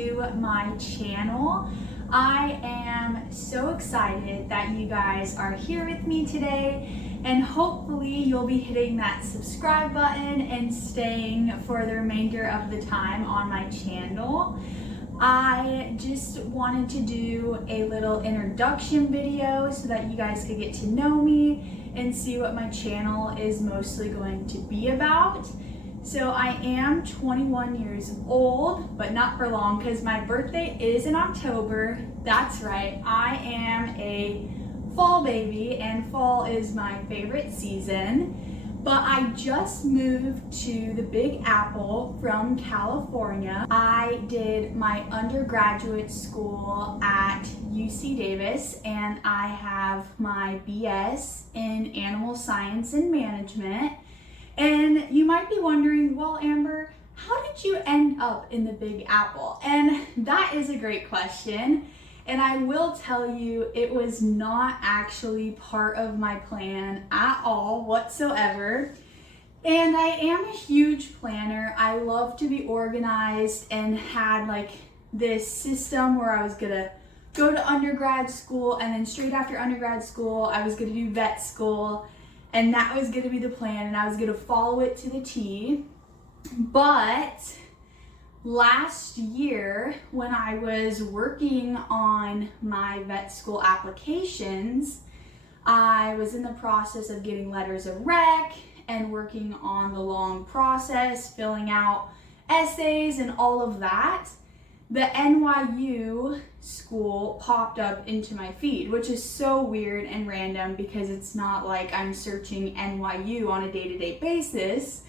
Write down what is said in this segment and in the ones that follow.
to my channel. I am so excited that you guys are here with me today, and hopefully you'll be hitting that subscribe button and staying for the remainder of the time on my channel. I just wanted to do a little introduction video so that you guys could get to know me and see what my channel is mostly going to be about. So I am 21 years old, but not for long because my birthday is in October. That's right, I am a fall baby and fall is my favorite season. But I just moved to the Big Apple from California. I did my undergraduate school at UC Davis, and I have my BS in Animal Science and Management. And you might be wondering, well, Amber, how did you end up in the Big Apple? And that is a great question. And I will tell you, it was not actually part of my plan at all whatsoever. And I am a huge planner. I love to be organized and had like this system where I was gonna go to undergrad school, and then straight after undergrad school, I was gonna do vet school, and that was gonna be the plan, and I was gonna follow it to the T. But last year, when I was working on my vet school applications, I was in the process of getting letters of rec and working on the long process, filling out essays and all of that. The NYU school popped up into my feed, which is so weird and random because it's not like I'm searching NYU on a day-to-day basis.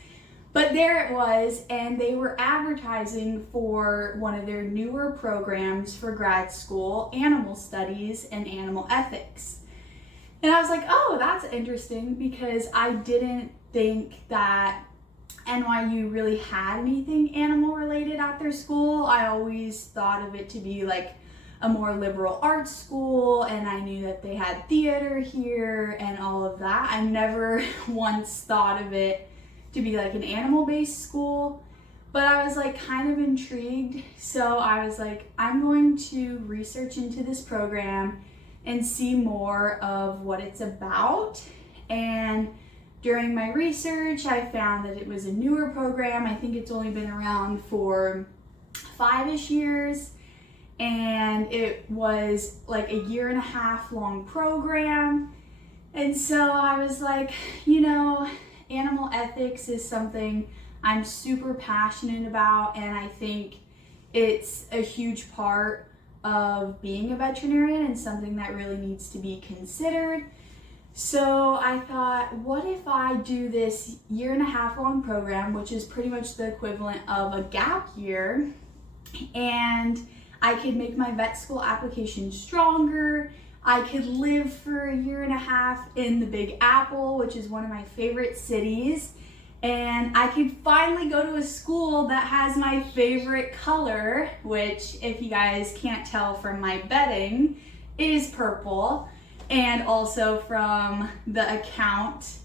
But there it was, and they were advertising for one of their newer programs for grad school, animal studies and animal ethics. And I was like, oh, that's interesting, because I didn't think that NYU really had anything animal related at their school. I always thought of it to be like a more liberal arts school, and I knew that they had theater here and all of that. I never once thought of it to be like an animal-based school, but I was like kind of intrigued. So I was like, I'm going to research into this program and see more of what it's about. And during my research, I found that it was a newer program. I think it's only been around for 5-ish years, and it was like a 1.5 year long program. And so I was like, you know, animal ethics is something I'm super passionate about, and I think it's a huge part of being a veterinarian and something that really needs to be considered. So I thought, what if I do this 1.5 year long program, which is pretty much the equivalent of a gap year, and I could make my vet school application stronger. I could live for a 1.5 years in the Big Apple, which is one of my favorite cities, and I could finally go to a school that has my favorite color, which, if you guys can't tell from my bedding, is purple, and also from the account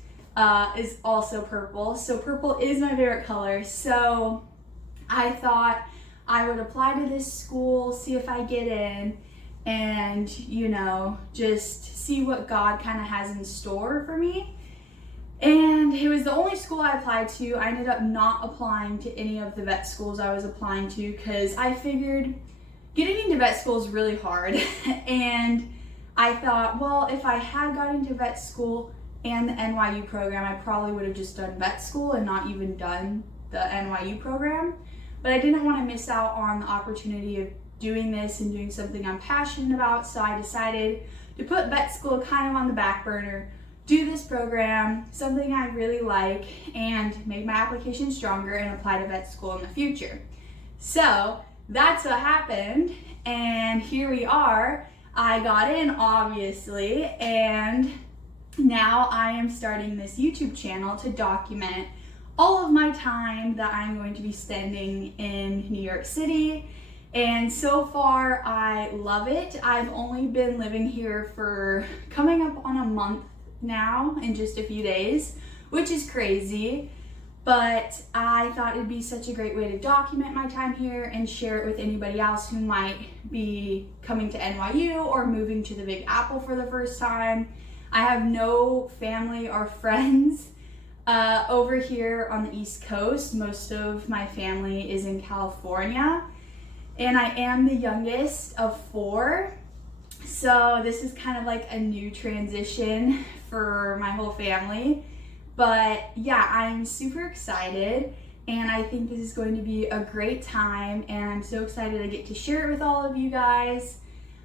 is also purple. So purple is my favorite color. So I thought I would apply to this school, see if I get in, and, you know, just see what God kind of has in store for me. And it was the only school I applied to. I ended up not applying to any of the vet schools I was applying to because I figured getting into vet school is really hard. And I thought, well, if I had gotten into vet school and the NYU program, I probably would have just done vet school and not even done the NYU program. But I didn't want to miss out on the opportunity of doing this and doing something I'm passionate about, so I decided to put vet school kind of on the back burner, do this program, something I really like, and make my application stronger and apply to vet school in the future. So that's what happened, and here we are. I got in, obviously, and now I am starting this YouTube channel to document all of my time that I'm going to be spending in New York City. And so far, I love it. I've only been living here for coming up on a month now in just a few days, which is crazy. but I thought it'd be such a great way to document my time here and share it with anybody else who might be coming to NYU or moving to the Big Apple for the first time. I have no family or friends over here on the East Coast. Most of my family is in California, and I am the youngest of 4. So this is kind of like a new transition for my whole family. But yeah, I'm super excited, and I think this is going to be a great time, and I'm so excited I get to share it with all of you guys.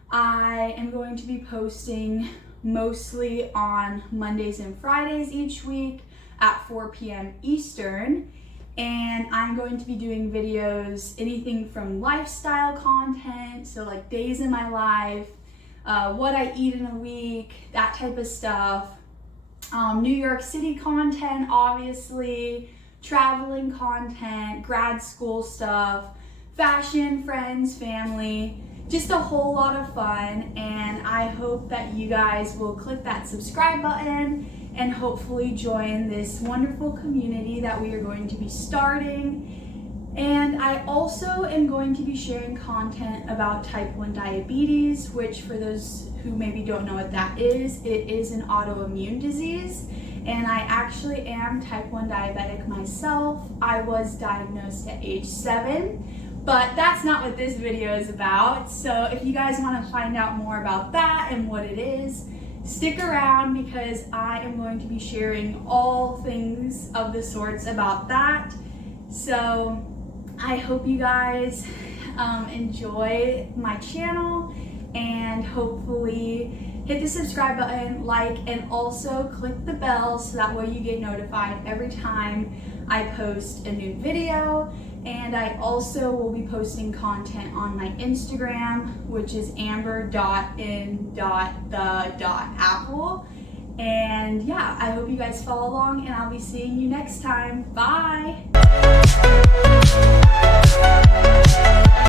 I am going to be posting mostly on Mondays and Fridays each week at 4 p.m. Eastern, and I'm going to be doing videos, anything from lifestyle content, so like days in my life, what I eat in a week, that type of stuff. New York City content, obviously, traveling content, grad school stuff, fashion, friends, family, just a whole lot of fun. And I hope that you guys will click that subscribe button and hopefully join this wonderful community that we are going to be starting. And I also am going to be sharing content about type 1 diabetes, which for those who maybe don't know what that is, it is an autoimmune disease. And I actually am type 1 diabetic myself. I was diagnosed at age 7, but that's not what this video is about. So if you guys want to find out more about that and what it is, stick around, because I am going to be sharing all things of the sorts about that. So I hope you guys enjoy my channel, and hopefully hit the subscribe button, like, and also click the bell so that way you get notified every time I post a new video. And I also will be posting content on my Instagram, which is amber.in.the.apple. And yeah, I hope you guys follow along, and I'll be seeing you next time. Bye!